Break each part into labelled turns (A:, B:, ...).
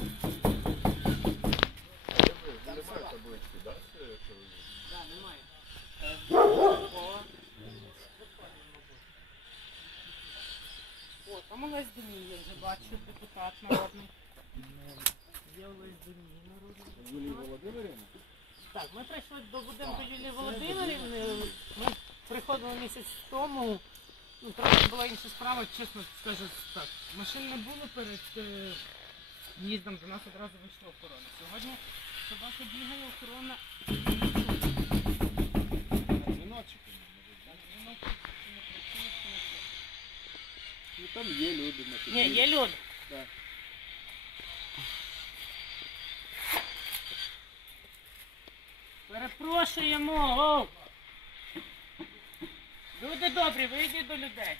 A: Там Олесь Демій, я вже бачу, депутат народний. Є Олесь Демій народний.
B: Юлії Володимирівни?
A: Так, ми прийшли до будинку Юлії Володимирівни. Ми приходили місяць тому. Ну, трохи була інша справа, чесно скажу так. Машин не було перед їздом, до нас одразу вийшла охорона. Сьогодні собака бігає, охорона.
B: Дзвіночки. Ну там є люди на під'їзді.
A: Ні, є люди.
B: Так.
A: Перепрошуємо! Оу! Люди добрі, вийдіть до людей.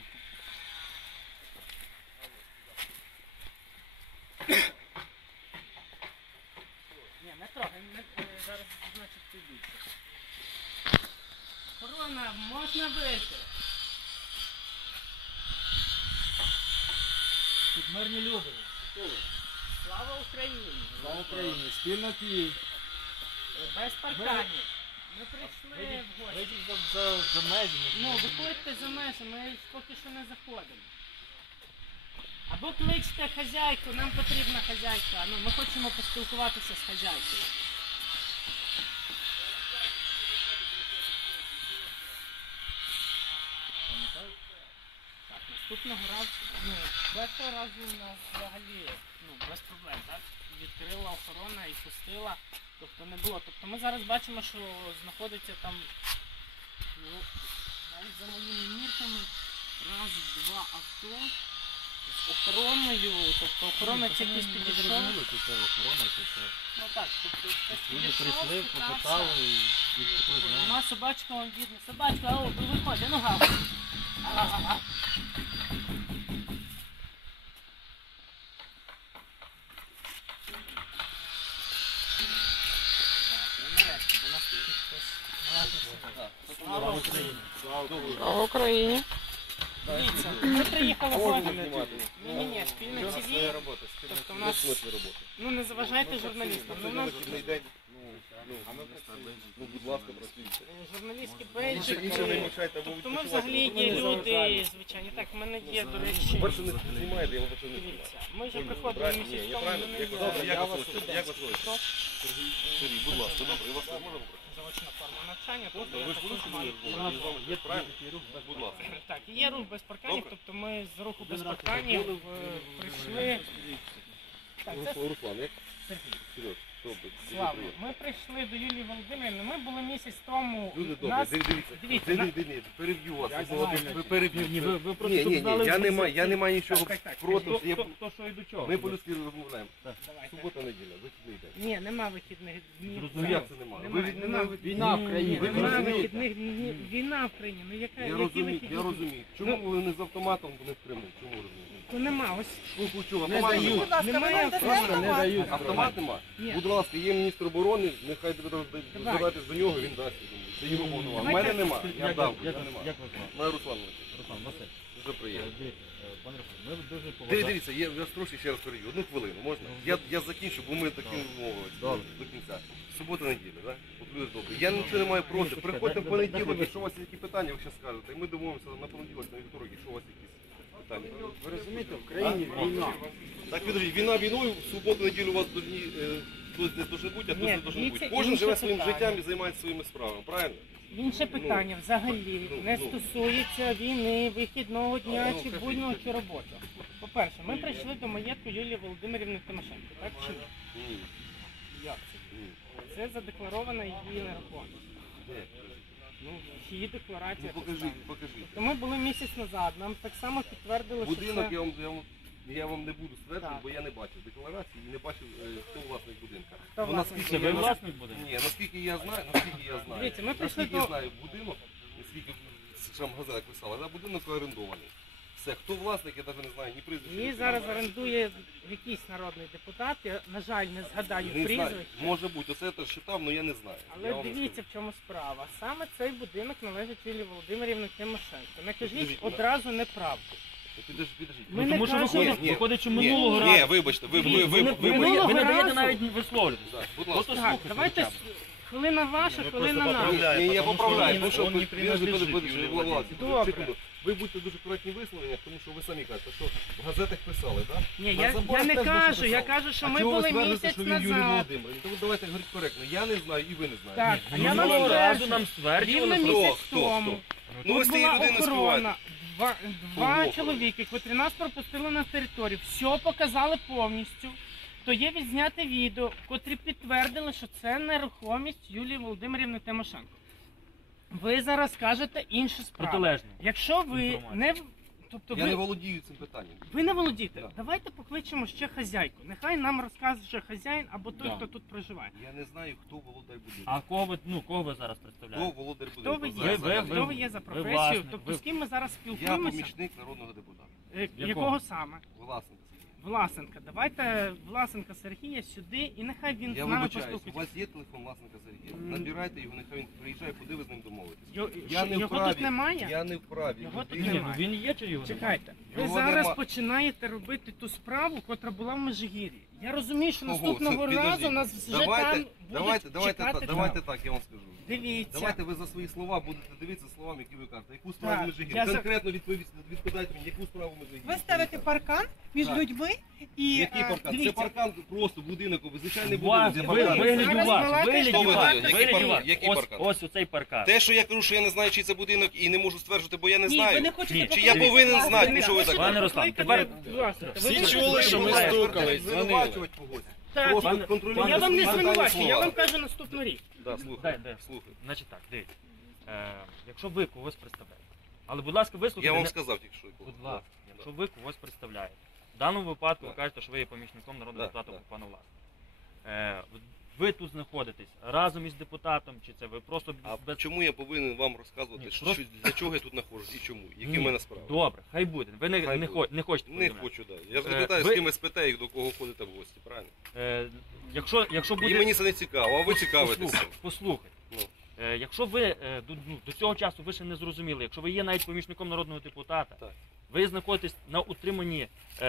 A: Ні, не трогай, зараз, значить, підійдіть. Охорона, можна вийти?
B: Тут мирні люди.
A: Слава Україні!
B: Слава Україні. Спільно Київ.
A: Без парканів. Ми прийшли в гості.
B: Вийдіть за межі.
A: Ну, виходьте за межі, ми поки що не заходимо. Або кличте хазяйку, нам потрібна хазяйка. Ну, ми хочемо поспілкуватися з хазяйкою. Так, наступного разу, ну, першого разу у нас взагалі, ну, без проблем, так? Відкрила охорона і пустила, тобто не було. Тобто ми зараз бачимо, що знаходиться там, ну, навіть за моїми мірками, раз, два авто з охороною, тобто охорона чи хтось підійшов. Ну так, тобто хтось підійшов, спитався. Нема собачка, он бідна. Собачка, о, виходь, ну гав. Ага. Слава Україні!
C: Слава Україні!
A: Дивіться, ми приїхали гостями. Ні, спільне ТВ. Тобто у нас, ну не заважайте журналістам. Ну, у нас
B: будь ласка, працюйте.
A: журналістські бейджики. Тобто ми взагалі є люди звичайні. Так, в мене є, до речі,
B: Перше не знімаєте, я вам почав не
A: дивіться. Ми вже приходили місяць тому, в мене є
B: Як вас звати? Сергій, будь ласка, добре, і вас можна попросити?
A: заочна форма навчання. Тобто я
B: Ви ж
A: також
B: вирішили,
A: маю
B: що
A: право.
B: є правильно? Будь ласка.
A: Так, і є рух без парканів,
B: Добре.
A: тобто ми з руху без парканів прийшли. Так, це
B: Руслан, як? Серйозно, добре.
A: Слава. Ми прийшли до Юлії Володимирівни, ми були місяць тому.
B: Дуже добре,
A: Нас-
B: дивіться, переб'ю вас. Ви переб'ю.
D: Ви просто
B: Ні,
D: щоб
B: ні,
D: знали,
B: я не маю нічого
A: Так.
B: проти.
D: хто що і до чого.
B: Ми по-людськи розмовляємо.
A: Давайте.
B: Субота, неділя, вихідний день.
A: Ні, нема вихідних днів.
B: Ну як це немає? Ви від
A: Нема.
D: Війна в країні.
B: Ви
A: Нема
B: розумієте?
A: вихідних днів. Війна в країні. Ну яка,
B: Я
A: які
B: розумію,
A: вихідні
B: я
A: дні?
B: розумію. Чому ви не з автоматом не в Криму? Чому розумієте?
A: Ну нема, ось
B: Ну, чого,
D: Не
B: автомат
D: дають.
B: нема?
A: немає
D: Просто не дають.
B: Автомат нема?
A: Ні.
B: Будь ласка, є міністр оборони, нехай звертайтесь до нього, він дасть. Це його повноваження. У мене нема, я дав, я нема.
D: Як вас звати?
B: Моя Руслан Васильович.
D: Руслан, Василь.
B: Дуже приємно.
D: Пане Руслан, ми дуже поважаємо.
B: Дивіться, я вас трошки ще раз переб'ю. Одну хвилину, можна? Я закінчу, бо ми таким вмовилися до кінця. Субота, неділя, так? От люди добрі. Я нічого не маю проти. Приходьте в понеділок, якщо у вас є які питання, ви ще скажете. І ми домовимося на понеділок, на вівторок, якщо у вас якісь питання.
D: Ви розумієте, в країні війна.
B: Так, підождіть, війна війною, в суботу, неділю у вас хтось не должен бути, а хтось
A: Ні,
B: не должен
A: дивіться,
B: бути. Кожен
A: інше
B: живе своїм
A: питання.
B: життям і займається своїми справами, правильно?
A: інше питання взагалі не стосується війни, вихідного дня чи будь-якого чи роботи. По-перше, ми прийшли до маєтку Юлії Володимирівни Тимошенко, так чи ні?
B: Ні.
A: Як це?
B: Ні.
A: Це задекларована її нерухомість.
B: Де?
A: Ну, її декларація.
B: Ну покажіть,
A: поставлена.
B: покажіть.
A: То ми були місяць назад, нам так само підтвердили, що
B: Будинок
A: це...
B: я вам не буду стверджувати,
A: Так.
B: бо я не бачив декларації і не бачив, хто власник будинка.
A: Хто
B: Ну,
A: власник
B: наскільки
D: Ви
B: я
D: власник буде?
B: Ні, наскільки я знаю,
A: Дивіться, ми прийшли
B: наскільки
A: до-
B: я знаю будинок, наскільки сам газета писала, да, будинок орендований. Все, хто власник, я навіть не знаю, ні прізвище.
A: Її
B: ні
A: зараз
B: ім'я.
A: орендує якийсь народний депутат, я, на жаль, не згадаю
B: Не знаю,
A: прізвище.
B: може бути, оце я теж читав, але я не знаю. Я
A: Але
B: вам не
A: дивіться,
B: скажу.
A: в чому справа. Саме цей будинок належить Юлії Володимирівні Тимошенко. Не кажіть
B: Скажіть,
A: одразу неправду.
B: Підождіть.
A: Ми
E: Ну,
A: не
E: тому що
A: кажемо-
E: виходить, що
B: Ні,
E: минулого
B: ні,
E: разу.
B: вибачте, ви
A: Минулого
E: Ви не даєте
A: разу-
E: навіть висловлюватися.
B: Так, будь
E: Просто
B: ласка.
A: Так,
E: слухайте.
A: давайте
E: хоча б.
A: хвилина ваша,
E: Ви
A: хвилина
E: просто
A: наша.
E: поправляєте.
B: Ні, я
E: Потому
B: поправляю,
E: що
B: тому що
E: он не принадлежить Юлії Володимирівні.
A: Добре.
B: Ви будьте дуже коректні в висловленнях, тому що ви самі кажете, що в газетах писали, так?
A: Ні,
B: На
A: я
B: заборах
A: не
B: теж
A: кажу,
B: дуже
A: я
B: писали.
A: кажу, що
B: А
A: ми
B: чого ви
A: були
B: стверджуєте,
A: місяць
B: що він Юлія
A: назад.
B: Володимирівна? Тому давайте говорити коректно. Я не знаю і ви не знаєте.
A: Так, а я вам
E: Минулого разу
A: скажу,
E: нам стверджували,
A: рівно
E: що-
A: місяць
B: Хто?
A: тому.
B: Ну ви
A: Тут
B: з цією
A: була
B: людиною
A: охорона,
B: співаєте.
A: два
B: Ого.
A: чоловіки, котрі нас пропустили на територію, все показали повністю. То є відзняте відео, котрі підтвердили, що це нерухомість Юлії Володимирівни Тимошенко. Ви зараз кажете іншу справу.
E: Протилежно.
A: Якщо ви
E: Інформація.
A: не... Тобто
B: Я не
A: ви,
B: володію цим питанням.
A: ви не володієте.
B: Да.
A: Давайте покличемо ще хазяйку. Нехай нам розкаже хазяїн або той,
E: Да.
A: хто тут проживає.
B: Я не знаю, хто володар будинку.
E: А кого ви зараз
B: Хто
E: представляєте?
B: володар
A: Хто
B: будинку?
A: ви є?
B: Взагалі.
A: Хто ви є за
E: ви
A: професію?
E: власник,
A: Тобто
E: ви-
A: з ким ми зараз
B: Я
A: спілкуємося?
B: помічник народного депутата.
A: Якого саме?
B: Власник.
A: Власенка. Давайте Власенка Сергія сюди і нехай він
B: Я
A: з нами
B: вибачаюсь, у
A: поспілкується.
B: вас є телефон власника Сергія?
A: М.
B: Набирайте його, нехай він приїжджає, куди ви з ним домовитесь.
A: Його тут немає?
B: Я не вправі.
A: Його тут
B: Людина-
E: Ні,
A: немає.
E: ну він є чи його немає?
A: Чекайте, ви
B: Його
A: зараз
B: нема.
A: починаєте робити ту справу, котра була в Межигір'ї. Я розумію, що
B: Ого,
A: наступного
B: це- підождіть.
A: разу нас вже
B: Давайте-
A: там будуть чекати.
B: Давайте так, я вам скажу.
A: Дивіться.
B: Давайте ви за свої слова будете дивитися словами, які ви кажете. Яку справу
A: Так,
B: ми Межигір'я?
A: я за-
B: Конкретно відповідайте мені, яку справу ми Межигір'я?
F: Ви ставите паркан між
B: Так.
F: людьми і
B: Який паркан? Це
A: дивіться.
B: паркан просто будинок, звичайний
E: Вас,
B: будинок.
E: ви,
B: Це паркан.
E: вигляді
A: Зараз
E: вас,
A: балакаєш,
E: вигляді
B: Хто ви
E: вас,
B: даєте? Який
E: вигляді
B: паркан?
E: вас.
B: Який
E: Ось,
B: паркан?
E: ось оцей паркан.
B: Те, що я кажу, що я не знаю, чий це будинок і не можу стверджувати, бо я не
F: ні,
B: знаю.
F: ви не хочете
E: Ні.
B: Чи я
F: показати
B: повинен
F: власне.
B: знати, що ви так
E: Пане
B: кажете?
E: Руслан, тепер
A: Всі
B: чули, що ми
E: стукались,
B: звинувачувати когось.
A: Так,
B: Просто
E: Пане-
B: контролюйте
A: я вам не
B: свої
A: звинувачую, я
B: слова.
A: вам кажу наступну річ.
B: Да, слухай.
E: Дай.
B: Слухай.
E: Значить так, дивіться. Якщо ви когось представляєте, але, будь ласка, вислухайте.
B: Я вам
E: не-
B: сказав тільки що.
E: Будь ласка, якщо ви когось представляєте. В даному випадку ви
B: Так.
E: кажете, що ви є помічником народного
B: Так,
E: депутата
B: так.
E: пана Власенка. Ви тут знаходитесь разом із депутатом, чи це ви просто
B: А
E: без...
B: чому я повинен вам розказувати,
E: Ні,
B: що,
E: просто-
B: для чого я тут знаходжусь і чому? Які
E: Ні.
B: в мене справи?
E: Добре, хай буде. Ви
B: Хай
E: не
B: буде.
E: хочете
B: Не
E: повідомляти.
B: хочу, так. Я ж не питаю,
E: ви-
B: з ким ви спите і до кого ходите в гості, правильно?
E: Якщо буде...
B: І мені це не цікаво, а ви цікавитеся.
E: Послухайте.
B: Ну.
E: Якщо ви до цього часу ви ще не зрозуміли, якщо ви є навіть помічником народного депутата,
B: Так.
E: ви знаходитесь на утриманні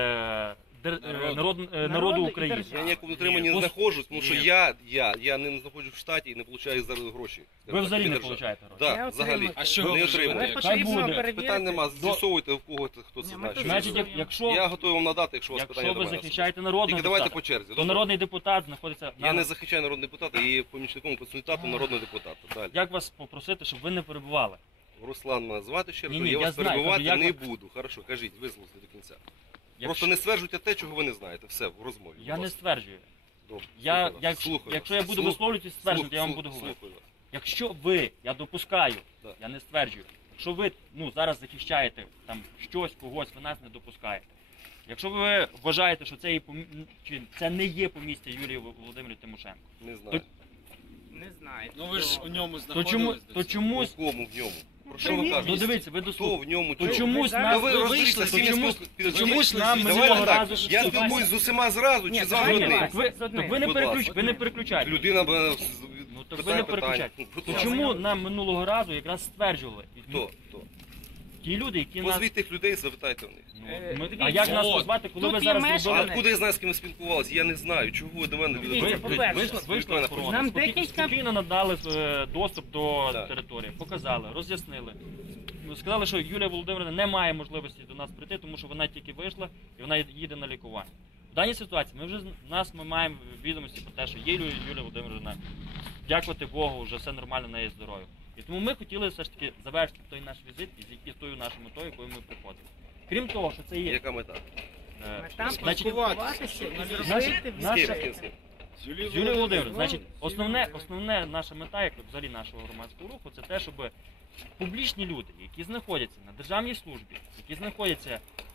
E: народу
A: Народу і
E: України.
A: держави.
B: Я ніякому утриманні не
E: Ні,
B: знаходжусь, тому що
E: ні.
B: я не знаходжусь в штаті і не получаю зараз гроші.
E: Ви взагалі не
B: Від держави.
E: получаєте гроші.
B: Так,
A: Не
B: взагалі.
A: отримуєте.
G: А з чого
B: Не
G: ви
B: отримую.
G: живете?
E: Хай
A: Потрібно
E: буде.
A: перевірити.
B: Питань нема, з'ясовуйте, в кого хто це
A: Ні, ми
B: знає.
A: тут
B: що
E: Значить,
B: ви
E: якщо,
B: Я готовий вам надати, якщо у вас питання
E: якщо
B: до
E: ви
B: мене.
E: захищаєте
B: особисто.
E: народного
B: Тільки давайте
E: депутата,
B: по черзі.
E: то
B: добре?
E: народний депутат знаходиться
B: Я не захищаю народного депутата і є помічником консультату народного депутата. Далі.
E: Як вас попросити, щоб ви не перебували?
B: Руслан мене звати ще раз,
E: Ні,
B: я
E: я
B: вас
E: знаю,
B: перебувати
E: кажу, як
B: не буду. Хорошо, кажіть, вислухайте до кінця.
E: Якщо-
B: Просто не стверджуйте те, чого ви не знаєте. Все, в розмові.
E: Я
B: будь
E: не
B: ласка.
E: стверджую.
B: Добре,
E: Я,
B: слухаю вас, слухаю
E: якщо
B: вас.
E: я буду
B: Слух-
E: висловлюватися, стверджувати, я вам
B: слух-
E: буду говорити.
B: слухаю вас.
E: Якщо ви, я допускаю,
B: Да.
E: я не стверджую, якщо ви зараз захищаєте там щось, когось, ви нас не допускаєте. Якщо ви вважаєте, що це, чи це не є помістя Юлії Володимирівни Тимошенко,
B: Не знаю.
A: Не знаю.
G: Ну ви ж у ньому
E: то,
G: знаходились. до цього.
E: чомусь,
B: У кому в ньому? Про що ви
A: Привіт.
E: ну
B: кажете?
E: дивіться, ви
B: Хто
E: дослухайте,
B: в ньому?
E: то
B: чого?
E: чомусь
A: зараз-
E: нам,
B: ви
G: ви
B: розберіться,
G: вийшли,
B: з ким
E: то
B: я
E: чомусь-
B: спілкуюсь.
E: то чомусь нам
B: Давайте
E: минулого
B: так,
E: разу
B: я
E: спілкувалися.
B: спілкуюсь з усіма зразу
A: Ні,
B: чи з
A: давайте
B: вами одним?
A: так.
E: Так ви не
B: Будь
E: переключайте, ви не
B: ласка.
E: переключайте.
B: Людина
E: Ну так ви не переключайте.
B: Будь
E: То
B: ласка.
E: чому нам минулого разу якраз стверджували?
B: Хто? Хто?
E: Ті люди, які нас...
B: Позвіть тих людей, запитайте в них.
E: Ну,
A: Дивіться,
E: а як нас
G: от,
E: позвати, коли
A: тут
E: ви
A: є
E: зараз
A: межі.
E: зробили...
B: А откуда я знаю, з ким ви спілкувалися? Я не знаю. Чого ви до мене
A: Дивіться,
E: Ви
A: по-перше,
E: вийшла
B: мене
E: охорона,
A: Нам
E: спокій-
A: декілька-
E: спокійно надали доступ до
B: Так.
E: території, показали, роз'яснили. Сказали, що Юлія Володимирівна не має можливості до нас прийти, тому що вона тільки вийшла і вона їде на лікування. В даній ситуації ми маємо відомості про те, що є Юлія Володимирівна, дякувати Богу, вже все нормально, в неї здоров'я. І тому ми хотіли все ж таки завершити той наш візит із тою нашою метою, якою ми приходили. Крім того, що це є...
B: Яка мета?
A: Там
E: значить,
A: спілкуватися і
E: Значить,
A: зробити
B: З
E: наша-
B: ким? З ким?
E: З Юлією Володимирівною, значить, основне наша мета, як взагалі нашого громадського руху, це те, щоб публічні люди, які знаходяться на державній службі, які знаходяться,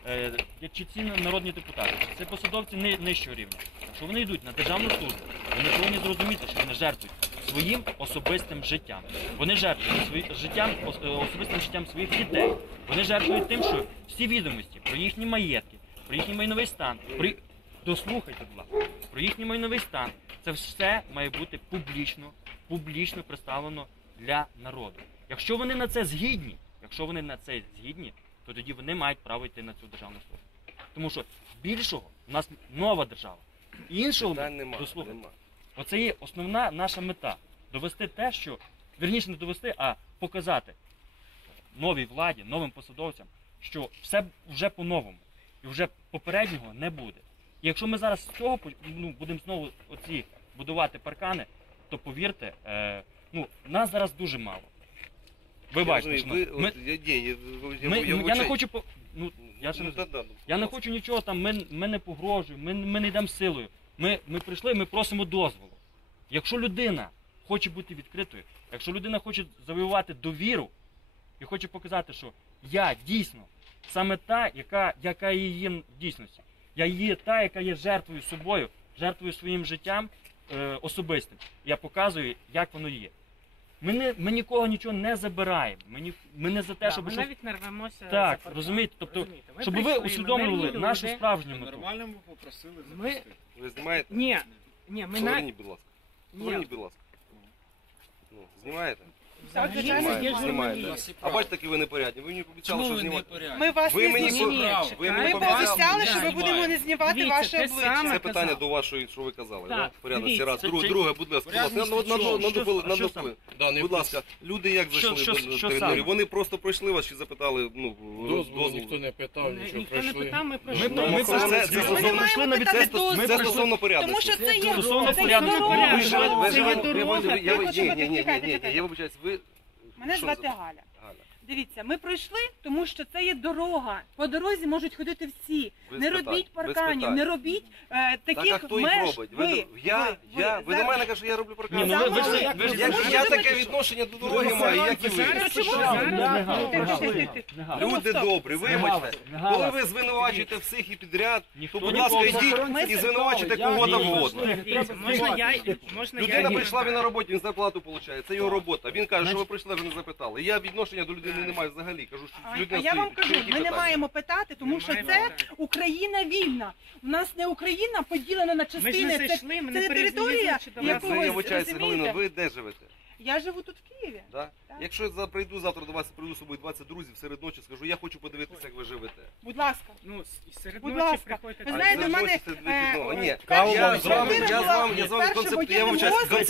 E: чи ці народні депутати, чи це посадовці нижчого рівня, якщо вони йдуть на державну службу, вони повинні зрозуміти, що вони жертвують своїм особистим життям. Вони жертвують особистим життям своїх дітей. Вони жертвують тим, що всі відомості про їхні маєтки, про їхній майновий стан, дослухайте, будь ласка, про їхній майновий стан, це все має бути публічно представлено для народу. Якщо вони на це згідні, то тоді вони мають право йти на цю державну службу. Тому що більшого у нас нова держава. Іншого
B: Питань нема,
E: дослухайте.
B: нема.
E: Оце є основна наша мета. Довести те, що, вірніше не довести, а показати новій владі, новим посадовцям, що все вже по-новому. І вже попереднього не буде. І якщо ми зараз з цього будемо знову оці будувати паркани, то повірте, нас зараз дуже мало. Ви бачите, що я не хочу я не хочу нічого там, ми не погрожуємо, ми не йдемо силою. Ми прийшли, ми просимо дозволу. Якщо людина хоче бути відкритою, якщо людина хоче завоювати довіру і хоче показати, що я дійсно саме та, яка є в дійсності. Я є та, яка є жертвою собою, жертвою своїм життям особистим. Я показую, як воно є. Ми нікого нічого не забираємо. Ми не за те, щоб
A: ми
E: щось...
A: навіть не рвемося за
E: Так,
A: паркан.
E: розумієте? Тобто,
A: Ми
E: щоб ви
A: прийшли, ми
E: усвідомлювали
A: мирні
E: нашу
A: люди.
E: справжню мету.
D: Нормально ми попросили
A: Ми...
D: запустити.
B: Ви знімаєте?
A: Ні, ми
B: Поверніть, будь ласка.
A: Ні.
B: Поверніть, будь ласка. Знімаєте?
A: взагалі
F: звичайно,
A: є
B: Знімаєте.
A: журналісти.
B: Знімаєте. А бачите, такі ви непорядні. Ви мені пообіцяли, що знімаєте.
F: Ми вас
B: Ви
F: не
B: мені
F: знімаємо.
B: ви
F: Ми
B: мені
F: пообіцяли, що ми
A: Ні,
F: будемо не знімати
A: Дивіться,
F: ваше
A: те
F: обличчя.
A: саме
B: Це питання
A: казав.
B: до вашої, що ви казали,
A: Так,
B: да? Порядності
A: дивіться,
B: раз.
E: це-
B: Друге, будь ласка, на будь ласка, люди як зайшли
E: Що
B: до
E: саме?
B: території? Вони просто пройшли вас чи запитали,
D: Дозволу ніхто не питав,
A: Ні,
D: нічого
A: ніхто не
D: пройшли.
A: питав, ми
E: Ми
A: пройшли.
F: Ми не маємо питати
B: це
F: дозволу,
B: стосовно порядності.
F: тому що це є
E: Стосовно
F: це є
E: порядку.
F: дорога.
B: Ви живете,
A: Це є дорога.
B: я вибачаюсь, ви...
F: Мене
B: що
F: звати
B: за-
F: Галя.
B: Галя,
F: Дивіться, ми пройшли, тому що це є дорога. По дорозі можуть ходити всі.
B: без
F: Не
B: питань,
F: робіть
B: без
F: парканів,
B: питань.
F: не робіть
B: Так, а
F: таких
B: хто їх
F: меж.
B: робить? Ви до
F: зараз-
B: мене кажете, що я роблю
E: Ні,
B: паркан.
E: ну ви ж
B: Я таке відношення до дороги маю, як і ви.
F: Зараз чому ви
B: Люди добрі, вибачте. Коли ви звинувачуєте всіх і підряд, то,
E: Ніхто
B: будь
E: нікого
B: ласка,
E: не
B: йдіть і звинувачуйте кого завгодно.
A: Дивіться, можна я
B: Людина прийшла, він на роботі, він зарплату отримує, це його робота. Він каже, що ви прийшли, ви не запитали. Я відношення до людини не маю взагалі. Кажу, що
F: А
B: людина
F: я вам
B: стоїть.
F: кажу,
B: Які
F: ми не
B: питання?
F: маємо питати, тому що
A: Немає
F: це
A: питань.
F: Україна вільна. У нас не Україна поділена на
A: Ми ж не
F: частини.
A: зайшли, ми
F: Це
A: не
F: територія
A: переїздили, чи до
B: Ви,
A: вас.
F: якогось,
B: я вибачаюся,
F: розумієте?
B: Галина, ви де живете?
F: Я живу тут в Києві.
B: Да?
F: Так.
B: Якщо я прийду завтра до вас, приведу з собою 20 друзів, серед ночі скажу, я хочу подивитися, як ви живете.
F: Будь ласка.
A: Ну, серед
F: Будь
A: ночі
F: ласка.
A: приходьте.
F: Ви
B: А,
F: знаєте,
B: серед
F: в мене,
B: ночі серед вихідного. Ні.
E: Каву
B: Я
E: вам
B: з вами,
E: зробимо.
B: я з вами концепт, я вибачаюсь,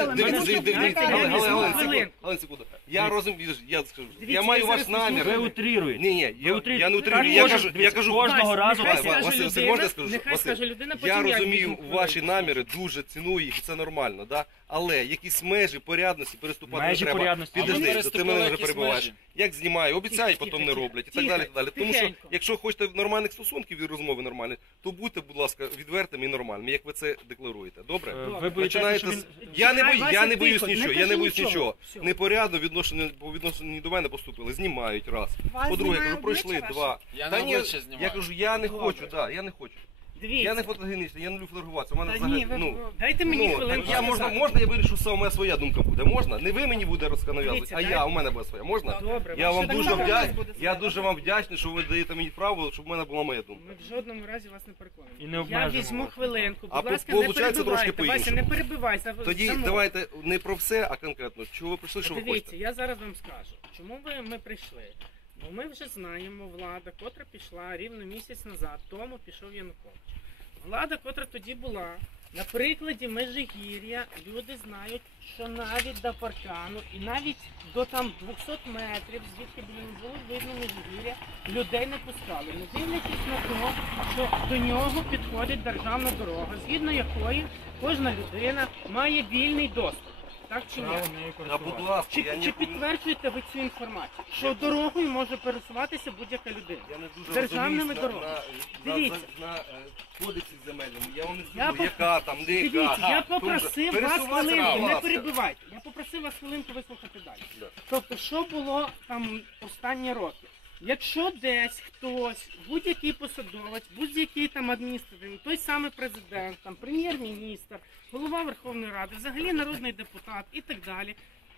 B: я скажу, я маю ваш намір.
E: Ви утріруєте.
B: Ні, я не утрирую, я кажу,
E: кожного разу.
A: Нехай
B: Василь,
A: скаже
B: Василь,
A: людина,
B: можна я скажу?
A: нехай
B: Василь,
A: скаже людина,
B: я
A: потім я
B: розумію
A: візьму
B: ваші
A: хвилинку.
B: наміри, дуже ціную їх, і це нормально, да? Але якісь межі порядності переступати не
E: Межі
B: треба.
E: порядності.
B: Підожди,
D: А ви
B: то ти мене вже
D: переступили
B: перебуваєш.
D: якісь
B: Як знімаю, обіцяють, потім не роблять і так далі. І так далі. Тому що,
A: Тихенько.
B: якщо хочете нормальних стосунків і розмови нормальні, то будьте, будь ласка, відвертими і нормальними, як ви це декларуєте. Добре?
E: Ви боїтеся, що
B: Починаєте
E: він...
B: з... Я
A: Вася,
B: не боюсь
A: тихо,
B: нічого,
A: не
B: я не
A: кажи
B: боюсь
A: нічого.
B: нічого.
A: Все.
B: Непорядно по відношенню до мене поступили, знімають раз.
F: Вас
B: По-друге,
F: знімає
B: кажу, пройшли
F: обличчя
B: два.
D: Я
B: Та
D: на
B: ні,
D: обличчя знімаю.
B: я кажу, я не хочу, я не хочу. Я
A: Дивіться,
B: не фотогенічний, я не люблю фотографуватися. У мене
F: Та
B: взагалі,
F: ні, ви-
A: дайте мені
B: так
A: хвилинку.
B: я
A: сказати.
B: можна я вирішу саме, моя своя думка буде. Можна? Не ви мені буде розказувати,
A: Дивіться,
B: а у мене буде своя. Можна?
A: Добре,
B: Я вам
F: так
B: дуже
F: само
B: вдячний.
F: буде
B: Я
F: своя.
B: дуже вам вдячний, що ви даєте мені право, щоб в мене була моя думка.
A: Ми в жодному разі вас не переконуємо.
E: І не
A: Я
E: обмежуємо
A: візьму
E: вас.
A: хвилинку.
B: А
A: Будь ласка, не
B: получається трошки
A: перебивайте. Вася,
B: по-іншому.
A: не перебивайся.
B: Тоді
A: Замовк.
B: давайте не про все, а конкретно. Чого ви прийшли, що ви
A: Дивіться,
B: хочете?
A: я зараз вам скажу, чому ми прийшли. Бо ми вже знаємо влада, котра пішла рівно місяць назад, тому пішов Янукович. Влада, котра тоді була, на прикладі Межигір'я люди знають, що навіть до паркану і навіть до там 200 метрів, звідки не було видно Межигір'я, людей не пускали. Не дивлячись на те, що до нього підходить державна дорога, згідно якої кожна людина має вільний доступ. Так чи ні?
B: А будь ласка,
A: Чи,
B: я
A: чи
B: не
A: підтверджуєте ви цю інформацію? Що дорогою може пересуватися будь-яка людина?
B: я не дуже
A: державними
B: розуміюсь
A: дорогами.
B: на
A: Дивіться.
B: кодексі земельному. Я вам не
A: Я
B: скажу,
A: по-
B: яка там, не яка.
A: Дивіться, я
B: Тому
A: попросив
B: що
A: вас
B: пересуватися,
A: хвилинку,
B: будь
A: не
B: ласка.
A: перебивайте. Я попросив вас хвилинку вислухати далі.
B: Да.
A: Тобто, що було там останні роки? Якщо десь хтось, будь-який посадовець, будь-який там адміністративний, той самий президент, там прем'єр-міністр, голова Верховної Ради, взагалі народний депутат і так далі,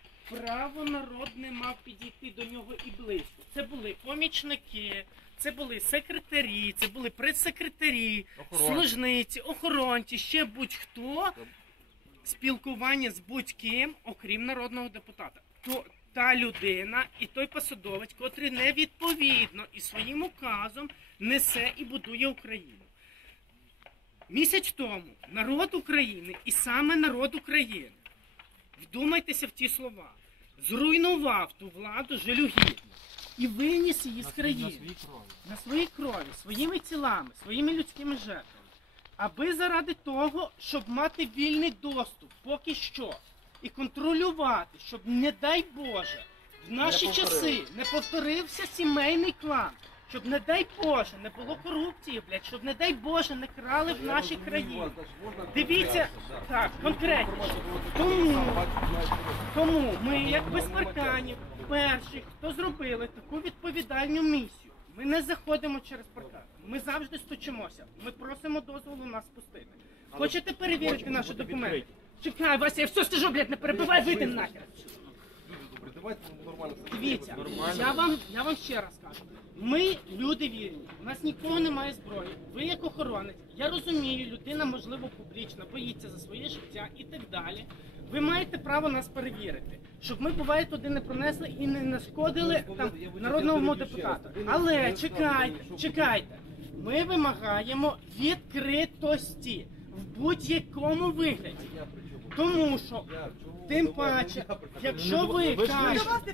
A: право народне мав підійти до нього і близько. Це були помічники, це були секретарі, це були прес-секретарі, служниці, охоронці, ще будь-хто. Спілкування з будь-ким, окрім народного депутата. То та людина і той посадовець, котрий невідповідно і своїм указом несе і будує Україну. Місяць тому народ України, і саме народ України, вдумайтеся в ті слова, зруйнував ту владу жалюгідно і виніс її з країни на своїй крові, своїми тілами, своїми людськими жертвами, аби заради того, щоб мати вільний доступ поки що і контролювати, щоб, не дай Боже, в наші часи не повторився сімейний клан, щоб, не дай Боже, не було корупції, блядь, щоб, не дай Боже, не крали в нашій країні. Дивіться, так, конкретніше. Тому ми, як без парканів, перші, хто зробили таку відповідальну місію, ми не заходимо через паркан, ми завжди стучимося, ми просимо дозволу нас пустити. Хочете перевірити наші документи? Чекай, Вася, я все скажу, блядь, не перебивай, вийди нахер.
B: Добре, давайте нормально все.
A: Дивіться, я вам ще раз кажу. Ми люди вільні, у нас нікого немає зброї. Ви як охоронець, я розумію, людина, можливо, публічна, боїться за своє життя і так далі. Ви маєте право нас перевірити, щоб ми, буває, туди не пронесли і не нашкодили там народному депутату. Але чекайте, ми вимагаємо відкритості в будь-якому вигляді. Тому що, тим паче, якщо ви кажете,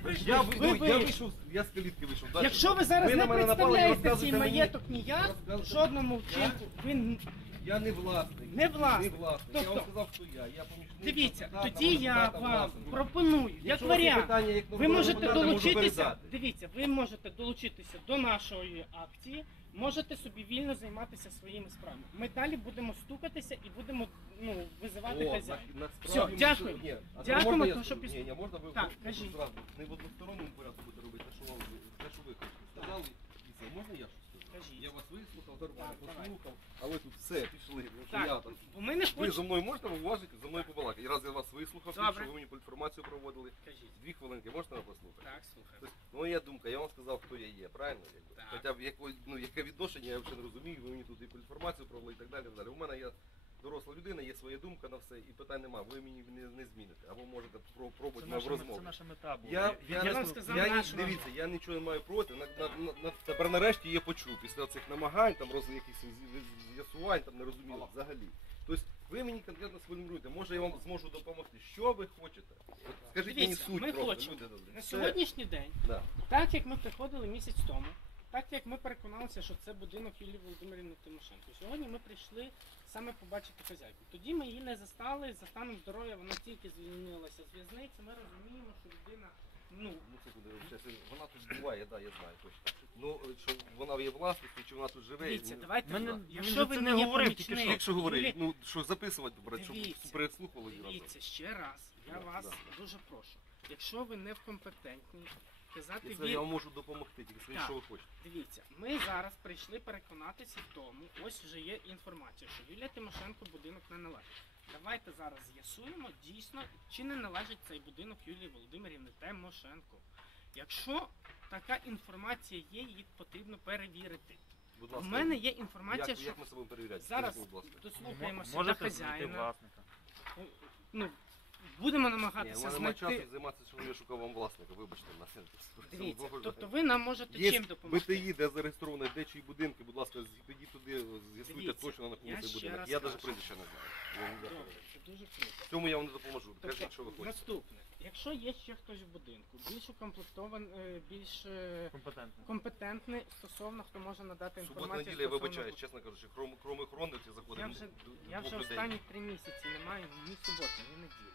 B: Я з калітки вийшов.
A: якщо ви зараз не представляєте цей маєток ніяк, в жодному вчинку ви
B: Я не власник.
A: не власник.
B: Я вам
A: Тобто,
B: сказав, що я помічник.
A: дивіться,
B: депутата,
A: тоді я
B: депутата,
A: вам
B: власника.
A: пропоную, як
B: Якщо
A: варіант,
B: питання, як
A: ви
B: народного
A: можете
B: депутата, можу
A: долучитися,
B: передати.
A: дивіться, ви можете долучитися до нашої акції, можете собі вільно займатися своїми справами. Ми далі будемо стукатися і будемо визивати хазяїна. Все, дякую. Дякуємо, тому що
B: Ні, можна ви
A: Так, кажіть.
B: зразу не в односторонньому порядку будете робити, те, що ви хочете. Сказали, і це можна я щось скажу?
A: Кажіть.
B: Я вас вислухав, нормально
A: Так, давай.
B: послухав, а ви тут все, пішли. Тому що я
A: Так,
B: там.
A: бо ми не
B: Ви
A: хочемо.
B: зі мною можете уважити, зі мною побалакати. І раз я вас вислухав,
A: Добре.
B: що ви мені інформацію проводили.
A: Кажіть.
B: 2 хвилинки, можете мене послухати?
A: Так, слухаю.
B: Тобто, моя думка, я вам сказав, хто я є, правильно?
A: Так.
B: Хоча б яке відношення, я взагалі не розумію, ви мені тут і інформацію провели і так далі. І так далі. У мене є доросла людина, є своя думка на все, і питань немає, ви мені не зміните. Або можете пробувати в розмові.
E: Це наша мета була.
A: Я вам сказав, нашу.
B: Дивіться, я нічого не маю проти. Тепер нарешті я почув після цих намагань, там якихось з'ясувань, там не розуміло взагалі. Тобто ви мені конкретно сформулюєте, може я вам зможу допомогти. Що ви хочете? От скажіть мені
A: Дивіться,
B: суть
A: ми
B: просто,
A: хочемо
B: люди добрі.
A: на
B: Все.
A: сьогоднішній день,
B: Да.
A: так як ми приходили місяць тому, так як ми переконалися, що це будинок Юлії Володимирівни Тимошенко. Сьогодні ми прийшли саме побачити хазяйку. Тоді ми її не застали, за станом здоров'я вона тільки звільнилася з в'язниці. Ми розуміємо, що людина,
B: Ну, секунду, вона тут буває, да, я знаю точно. Ну, що вона є власністю, чи вона тут живе.
A: дивіться,
B: ну,
A: давайте,
E: Мене-
A: якщо
E: він
A: ви
E: це
A: не
E: не
A: є
E: говорив, тільки
A: помічник,
B: Якщо говорити,
A: Юлії-
B: ну, що записувати, брати, щоб
A: Дивіться,
B: переслухали відразу.
A: Дивіться, ще раз, я
B: Да,
A: вас
B: да.
A: дуже прошу. Якщо ви не вкомпетентні, казати
B: І це я вам можу допомогти, тільки скажіть,
A: Так.
B: що ви хочете.
A: Дивіться, ми зараз прийшли переконатися в тому, ось вже є інформація, що Юлія Тимошенко будинок не належить. Давайте зараз з'ясуємо дійсно, чи не належить цей будинок Юлії Володимирівни Тимошенко. Якщо така інформація є, її потрібно перевірити.
B: Будь
A: У
B: ласка,
A: мене є інформація, що
B: як ми себе перевіряти?
A: зараз
B: Скажіть, будь ласка.
A: дослухаємося до
E: Можете знайти
A: хазяїна.
E: власника.
A: Ну, будемо
B: Ні, у
A: намагатися
B: мене немає часу
A: знайти.
B: займатися, що я шукав вам власника, вибачте.
A: Дивіться, тобто ви нам можете
B: Є
A: чим допомогти?
B: БТІ, де зареєстровано, де чиї будинки, будь ласка, підіть туди, з'ясуйте
A: Дивіться,
B: точно на кого
A: я
B: цей
A: ще
B: будинок.
A: раз
B: Я
A: кажу.
B: навіть прізвища не знаю. Я не знаю.
A: Добре, це дуже круто.
B: В цьому я вам не допоможу. Кажіть, що ви
A: Тобто,
B: хочете.
A: наступне, якщо є ще хтось в будинку, більш укомплектований, більш
E: Компетентний.
A: компетентний стосовно, хто може надати
B: Субота,
A: інформацію.
B: неділя, я
A: стосовно
B: вибачаюсь, чесно кажучи, крім охорони, ці заходить
A: Я вже
B: двох людей.
A: останні 3 місяці не маю ні суботи, ні неділі.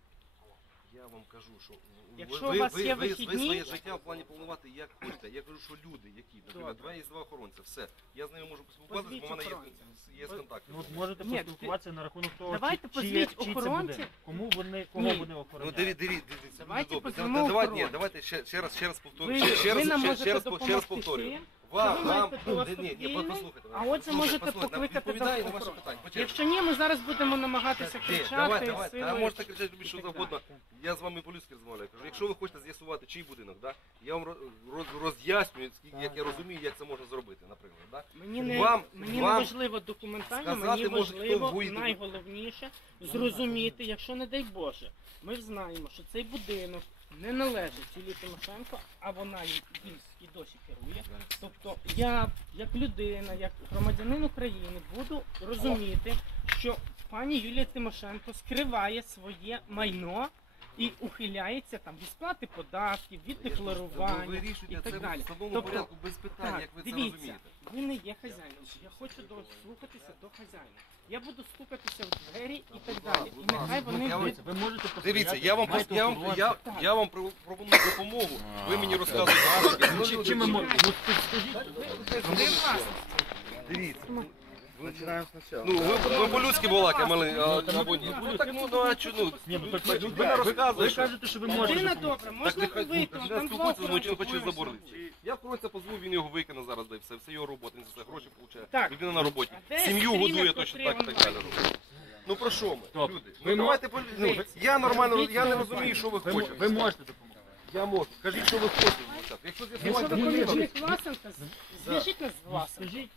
B: Я вам кажу, що
A: Якщо у вас є
B: ви
A: вихідні-
B: своє життя в плані планувати як хочете. Я кажу, що люди, які, наприклад,
A: Добре.
B: два охоронця, все. Я з ними можу поспілкуватися, бо в мене є контакти.
E: Ну, от можете
A: Ні,
E: поспілкуватися на рахунок того,
A: давайте
E: чиє
A: позвіть
E: це
A: охоронців.
E: будинок. Кого
A: Ні.
E: вони
B: Ну,
E: охороняють.
B: дивіться,
A: Давайте
B: добре.
A: позвемо
B: Давайте,
A: охорону.
B: давайте ще раз повторю.
A: Ви нам можете допомогти тим,
B: Вам,
A: що ви маєте доступ
B: ні,
A: вільний,
B: послухайте.
A: а отже можете покликати
B: відповідаю на
A: до
B: ваше
A: охорони.
B: питання.
A: Якщо Якщо ні, ми зараз будемо намагатися
B: Давай,
A: кричати
B: давай,
A: силою.
B: а можете кричати тобі що
A: і так
B: завгодно.
A: далі.
B: Я з вами по-людськи розмовляю. Кажу, якщо ви хочете з'ясувати, чий будинок, да? Я вам роз'яснюю, як я розумію, як це можна зробити, наприклад. Да?
A: Мені не
B: Вам-
A: мені
B: вам
A: не важливо документально,
B: сказати
A: мені
B: може, хто
A: важливо
B: вийде.
A: найголовніше зрозуміти, якщо не дай Боже, ми знаємо, що цей будинок не належить Юлії Тимошенко, а вона їм і досі керує. Тобто я, як людина, як громадянин України, буду розуміти, що пані Юлія Тимошенко скриває своє майно і ухиляється там від сплати податків, від
B: Ви
A: декларування і
B: вирішуєте
A: так
B: це
A: далі.
B: в встановленому
A: Тобто,
B: порядку без питань,
A: так,
B: як ви це
A: дивіться,
B: розумієте.
A: ви не є хазяїном. Я хочу дослухатися до хазяїна. Я буду стукатися в двері і так далі. І нехай вони
B: Я вам-
A: вийдуть.
E: Ви можете постояти,
B: Дивіться, я вам
E: маєте охоронця.
B: я вам пропоную допомогу, ви мені розказуєте.
E: Чим ми можемо? Ну, скажіть,
A: Ви власник.
B: Дивіться.
D: Починаємо спочатку.
B: Ну, ви по-людськи балакаємо, або ні. Ну так, ну а чому?
E: ні, ну так
B: Ви
E: ви
B: розказуєте.
E: кажете, що ви можете
A: Людина
E: допомогти.
A: добра,
B: Так
A: можна
B: нехай
A: вийти,
B: ну,
A: там два
B: спілкується, ну
A: охоронця.
B: чи хоче заборонити. Я охоронця позву, він його викине зараз, дай все його робота, він за це гроші получає.
A: Так.
B: Людина на роботі.
A: А де
B: Сім'ю
A: стрімер,
B: годує
A: котрий
B: точно так і так
A: онлайн?
B: далі. Ну про що ми,
E: Стоп.
B: люди?
E: Ви
B: Ну давайте, ну, я нормально, я не розумію, що ви
E: Ви
B: хочете.
E: можете допомогти.
B: Я можу. Кажіть, що ви хочете. Якщо
A: Якщо
B: з'ясувати,
A: ви
B: то
A: помічник Власенка, зв'яжіть нас з Власенком.
E: Скажіть,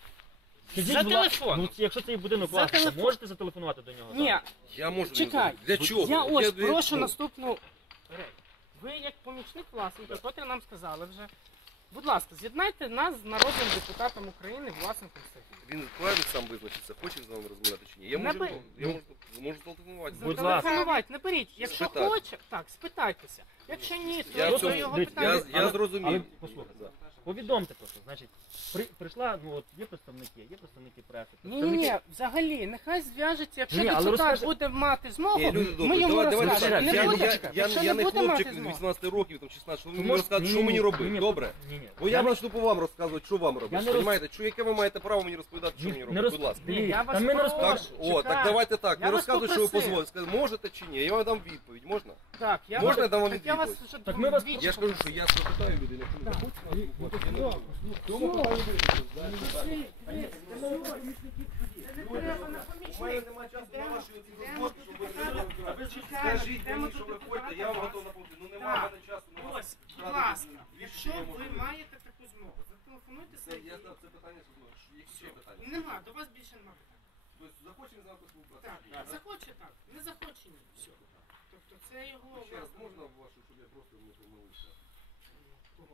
A: За
E: будь ласка,
A: телефоном.
E: ну, якщо цей будинок
A: За
E: власний,
A: телефон.
E: можете зателефонувати до нього?
A: Ні,
E: зараз?
B: я можу.
A: Чекай.
B: Для чого?
A: я ось
B: Я-
A: прошу
B: ну,
A: наступну речь. Ви як помічник Власенка, котрі нам сказали вже, будь ласка, з'єднайте нас з народним депутатом України Власенком Сергієм.
B: Він правильно сам визначиться, хоче з вами розмовляти чи ні. Я можу,
A: Наберіть.
B: я можу зателефонувати.
E: Будь
A: Зателефонувати, наберіть. Якщо
B: Спитати.
A: хоче, так, спитайтеся. Якщо ні, то
B: Я
A: до
B: цьому-
A: його
E: дивіться,
A: питання.
B: Я
E: Але
B: зрозумів.
E: послухайте, повідомте просто, значить, прийшла, ну от є представники преси.
A: Ні, взагалі, нехай зв'яжеться, якщо
E: Ні, але
A: депутат
E: розкажи-
A: буде мати змогу,
B: Ні, люди
A: ми
B: добрі,
A: йому
B: давайте
A: розкажемо.
E: давайте,
A: Не
E: я-
A: буде,
E: я-
A: якщо
B: Я
A: не
B: не
A: буде мати
B: хлопчик з
A: змогу.
B: 18 років, там 16, що ви
E: Ну,
B: мені розказуєте, що мені робити,
E: ні,
B: добре?
E: Ні,
B: Бо я почну по вам розказувати, що вам робити.
E: Я не роз-
B: Понімаєте? Яке ви маєте право мені розповідати, що мені робити? Будь ласка.
A: Ні, я вас
E: Та ми не
A: прошу.
B: Так,
E: розповідаємо.
B: о, так
A: Чекай.
B: давайте так,
A: Я
B: не
A: вас
B: розказуйте, що ви
A: попросив.
B: дозволите. Скажіть, можете чи ні? Я вам дам відповідь, можна?
A: Так, я
B: Можна я дам вам
A: так я вас
B: відповідь?
A: вже
E: Так ми вас-
A: двічі
B: Я ж кажу, що я запитаю людей, якщо не захочуть нас спілкуватися, я не буду. Цьому питанню У мене немає часу на ваші оці розборки, щоб ви скажіть мені, що ви хочете, я вам готов допомогти. Ну немає в мене часу на вас.
A: Ось, будь ласка, якщо ви маєте таку змогу, зателефонуйте
B: Це
A: собі.
B: я знав це питання, що було. Які ще питання?
A: Нема, до вас більше нема питань.
B: Тобто захочемо з вами поспілкуватися?
A: Так, захоче так, не захоче ні. Все. Тобто це його
B: Ще раз
A: власне.
B: можна вашу, щоб я просто не помилився?
A: Кого?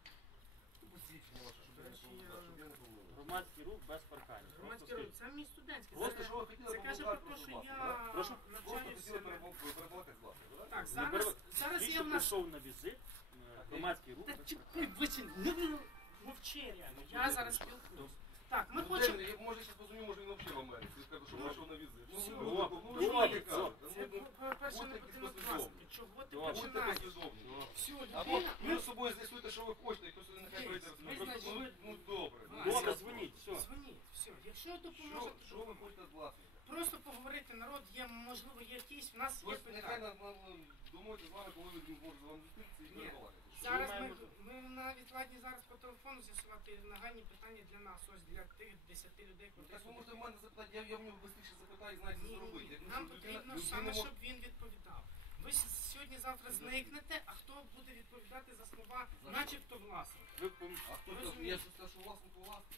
B: Посвідчення ваше, щоб я не помилився, щоб я не помилився.
E: Громадський рух без парканів.
A: Громадський рух, це мій студентський.
B: Просто
A: Це-
B: що ви хотіли
A: Це каже про те, що я
B: Просто
A: навчаюся.
B: хотіли перебалакати з власним, так?
A: Так, зараз є в нас.
E: прийшов на візит, громадський рух.
A: Та чекай, ви чи не мовчи реально. Я зараз спілкуюсь. Так, ми хочемо.
B: Може, ще позвоню, може він взагалі в Америці. Я скажу, що вийшов на візит.
A: Все.
B: Ну,
A: Ні,
B: кажете.
A: Це по-перше не потрібно власники. Чого ти
B: Будьте
A: починаєш?
B: послідовні.
A: Всю
B: Або
A: людина.
B: ви з собою з'ясуйте, що ви хочете, і хтось нехай прийде. Ну, добре.
E: Добре, дзвоніть, все.
A: Дзвоніть, все. Якщо
B: Що
A: допоможете,
B: що ви хочете з власника?
A: просто поговорити народ, є, можливо, є якісь, в нас є
B: Ось нехай
A: питання.
B: думайте з вами, коли він може з вами зустрітися і
A: Ні.
B: перебалакати.
A: Зараз ми навіть ладні зараз по телефону з'ясувати нагальні питання для нас, ось для тих 10 людей, котрі
B: Так ви можете в мене запитати, я в нього швидше запитаю і знаю, що
A: Ні,
B: зробити. Як
A: нам
B: людина-
A: потрібно
B: людина
A: саме,
B: може-
A: щоб він відповідав. Ви сьогодні-завтра зникнете, а хто буде відповідати за слова, начебто власник?
B: А хто це? Я ж сказав, що власник то власник.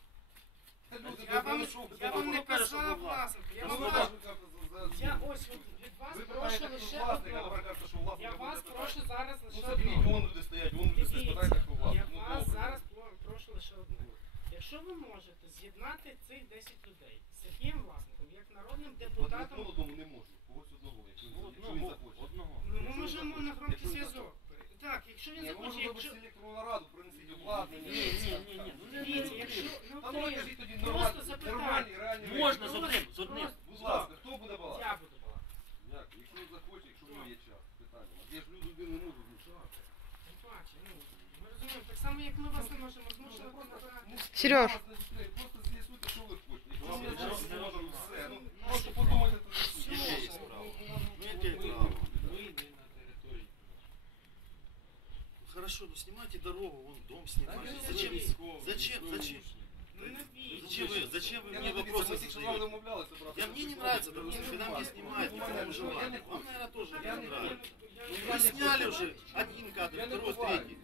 B: Та люди,
A: Я вам,
B: ви що,
A: я вам не
B: ви кажете, що ви
A: казав
B: власник.
A: власник, я
B: Ну,
A: вам
B: ви
A: кажу,
B: кажете, за-
A: я ось від вас
B: Ви
A: прошу
B: питаєте,
A: лише
B: хто власник, а
A: одного.
B: тепер кажете, що власник.
A: Я
B: ви
A: вас
B: будете
A: прошу
B: питати.
A: зараз
B: Ну,
A: лише
B: заберіть,
A: одного.
B: вон люди стоять, вон люди стоять,
A: Дивіться,
B: спитайте, хто
A: я
B: власник. Ну,
A: вас
B: добре.
A: зараз прошу лише одне. Якщо ви можете з'єднати цих 10 людей з Сергієм Власником, як народним
B: От
A: депутатом,
B: молодому не можу, когось одного, якщо він захоче.
E: Одного.
A: ну, ми можемо на громкий
B: Якщо він
A: зв'язок. Так, якщо він
B: Ні, ми
A: захоче,
B: можемо
A: якщо...
B: зробити електронну нараду, принесіть обладнання.
A: Дивіться, якщо... Ну,
B: Та давай кажіть тоді
A: Просто
B: нормальні,
A: запитання.
B: нормальні, реальні
E: Можна
B: речі.
E: з одним.
B: Будь ласка, хто буде балакати?
A: Я буду балакати.
B: Як? Якщо він захоче, якщо в нього є час, питання. Я ж людину не можу змушати.
A: Ну, бачу, ну, ми розуміємо, так само, як ми вас не можемо змушувати набирати.
C: Сереж.
B: Просто з'ясуйте, що ви хочете. Якщо вам є час, все. Ну, просто подумайте, то з'ясуйте.
D: Хорошо, ну снимайте дорогу, вон дом снимайте. Зачем? Зачем? Зачем?
A: Ну, не бійся.
D: Зачем вы
B: Я
D: мне
B: не дивіться,
D: вопросы
B: ми тільки що з вами
D: задаете?
B: домовлялися, брат.
D: Я мне не нравится, допустим, когда мне снимают, не по желанию. Вам, наверное, тоже не нравится. Вы сняли уже один кадр, второй, третий.